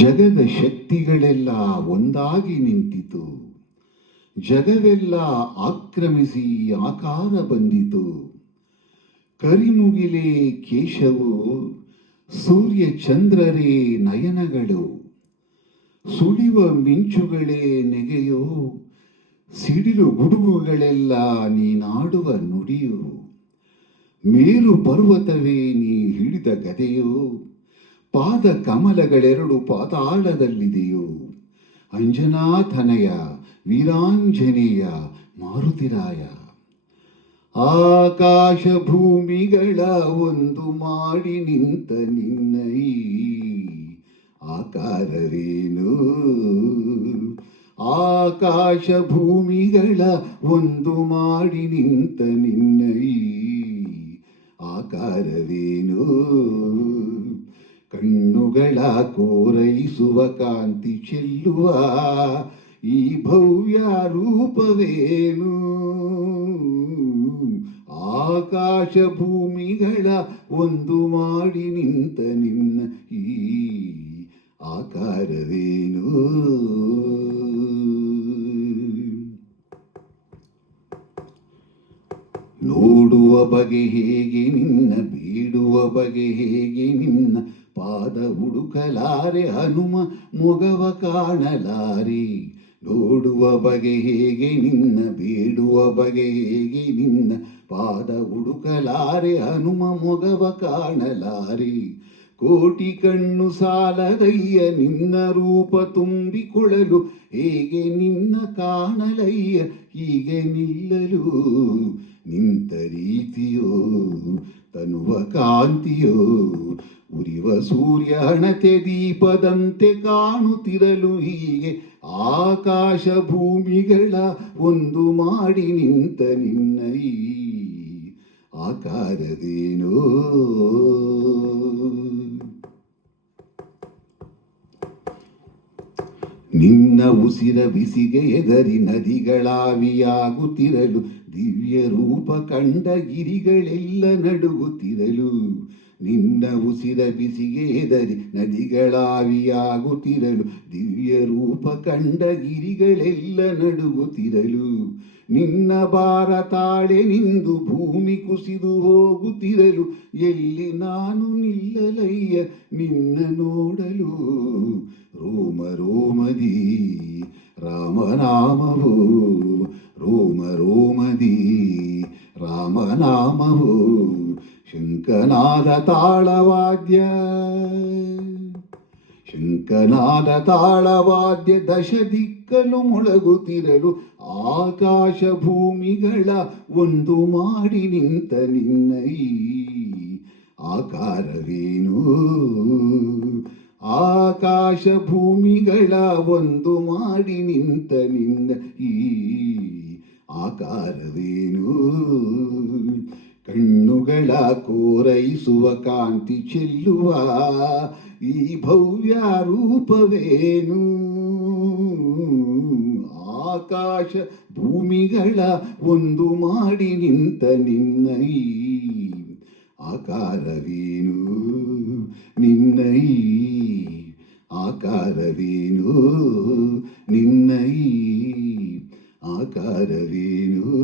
ಜಗದ ಶಕ್ತಿಗಳೆಲ್ಲ ಒಂದಾಗಿ ನಿಂತಿತು. ಜಗವೆಲ್ಲ ಆಕ್ರಮಿಸಿ ಆಕಾರ ಬಂದಿತು. ಕರಿಮುಗಿಲೇ ಕೇಶವು, ಸೂರ್ಯ ಚಂದ್ರರೇ ನಯನಗಳು, ಸುಳಿವ ಮಿಂಚುಗಳೇ ನೆಗೆಯೋ, ಸಿಡಿಲು ಗುಡುಗುಗಳೆಲ್ಲ ನೀನಾಡುವ ನುಡಿಯು. ಮೇರು ಪರ್ವತವೇ ನೀ ಹಿಡಿದ ಗದೆಯೋ, ಪಾದ ಕಮಲಗಳೆರಡು ಪಾತಾಳದಲ್ಲಿದೆಯೋ. ಅಂಜನಾಥನಯ ವೀರಾಂಜನೇಯ ಮಾರುತಿರಾಯ. ಆಕಾಶ ಭೂಮಿಗಳ ಒಂದು ಮಾಡಿ ನಿಂತ ನಿನ್ನ ಈ ಆಕಾರವೇನು? ಆಕಾಶ ಭೂಮಿಗಳ ಒಂದು ಮಾಡಿ ನಿಂತ ನಿನ್ನ ಈ ಆಕಾರವೇನು? ಕಣ್ಣುಗಳ ಕೋರೈಸುವ ಕಾಂತಿ ಚೆಲ್ಲುವ ಈ ಭವ್ಯ ರೂಪವೇನು? ಆಕಾಶ ಭೂಮಿಗಳ ಒಂದು ಮಾಡಿ ನಿಂತ ನಿನ್ನ ಈ ಆಕಾರವೇನು? ನೋಡುವ ಬಗೆ ಹೇಗೆ ನಿನ್ನ, ಬೇಡುವ ಬಗೆ ಹೇಗೆ ನಿನ್ನ, ಪಾದ ಹುಡುಕಲಾರೆ ಹನುಮ ಮೊಗವ ಕಾಣಲಾರೆ. ನೋಡುವ ಬಗೆ ಹೇಗೆ ನಿನ್ನ, ಬೇಡುವ ಬಗೆ ಹೇಗೆ ನಿನ್ನ, ಪಾದ ಹುಡುಕಲಾರೆ ಹನುಮ ಮೊಗವ ಕಾಣಲಾರೆ. ಕೋಟಿ ಕಣ್ಣು ಸಾಲದಯ್ಯ ನಿನ್ನ ರೂಪ ತುಂಬಿಕೊಳ್ಳಲು, ಹೇಗೆ ನಿನ್ನ ಕಾಣಲಯ್ಯ ಹೀಗೆ ನಿಲ್ಲಲು. ನಿಂತ ರೀತಿಯೋ ತನುವ ಕಾಂತಿಯೋ, ಉರಿವ ಸೂರ್ಯ ಹಣತೆ ದೀಪದಂತೆ ಕಾಣುತ್ತಿರಲು. ಹೀಗೆ ಆಕಾಶ ಭೂಮಿಗಳ ಒಂದು ಮಾಡಿ ನಿಂತ ನಿನ್ನ ಈ ಆಕಾರವೇನೋ? ನಿನ್ನ ಉಸಿರ ಬಿಸಿಗೆ ಎದರಿ ನದಿಗಳಾವಿಯಾಗುತ್ತಿರಲು, ದಿವ್ಯ ರೂಪ ಕಂಡ ಗಿರಿಗಳೆಲ್ಲ ನಡುಗುತ್ತಿರಲು. ನಿನ್ನ ಉಸಿರ ಬಿಸಿಗೆ ಎದರಿ ನದಿಗಳಾವಿಯಾಗುತ್ತಿರಲು, ದಿವ್ಯ ರೂಪ ಕಂಡ ಗಿರಿಗಳೆಲ್ಲ ನಡುಗುತ್ತಿರಲು. ನಿನ್ನ ಭಾರ ತಾಳೆ ನಿಂದು ಭೂಮಿ ಕುಸಿದು ಹೋಗುತ್ತಿರಲು, ಎಲ್ಲಿ ನಾನು ನಿಲ್ಲಲಯ್ಯ ನಿನ್ನ ನೋಡಲು. ರೋಮ ರೋಮದಿ ರಾಮನಾಮವು, ರೋಮ ರೋಮದಿ ರಾಮನಾಮವು. ಶಂಕನಾದ ತಾಳವಾದ್ಯ, ಶಂಕನಾದ ತಾಳವಾದ್ಯ ದಶ ದಿಕ್ಕಲು ಮೊಳಗುತ್ತಿರಲು. ಆಕಾಶ ಭೂಮಿಗಳ ಒಂದು ಮಾಡಿ ನಿಂತ ನಿನ್ನ ಈ ಆಕಾರವೇನು? ಆಕಾಶ ಭೂಮಿಗಳ ಒಂದು ಮಾಡಿ ನಿಂತ ನಿನ್ನ ಈ ಆಕಾರವೇನು? ಕಣ್ಣುಗಳ ಕೋರೈಸುವ ಕಾಂತಿ ಚೆಲ್ಲುವ ಈ ಭವ್ಯ ರೂಪವೇನು? ಆಕಾಶ ಭೂಮಿಗಳ ಒಂದು ಮಾಡಿ ನಿಂತ ನಿನ್ನ ಈ ಆಕಾರವೇನು? ನಿನ್ನ ಈ ಆಕಾರವೇನು? ನಿನ್ನ ಈ ಆಕಾರವೇನು?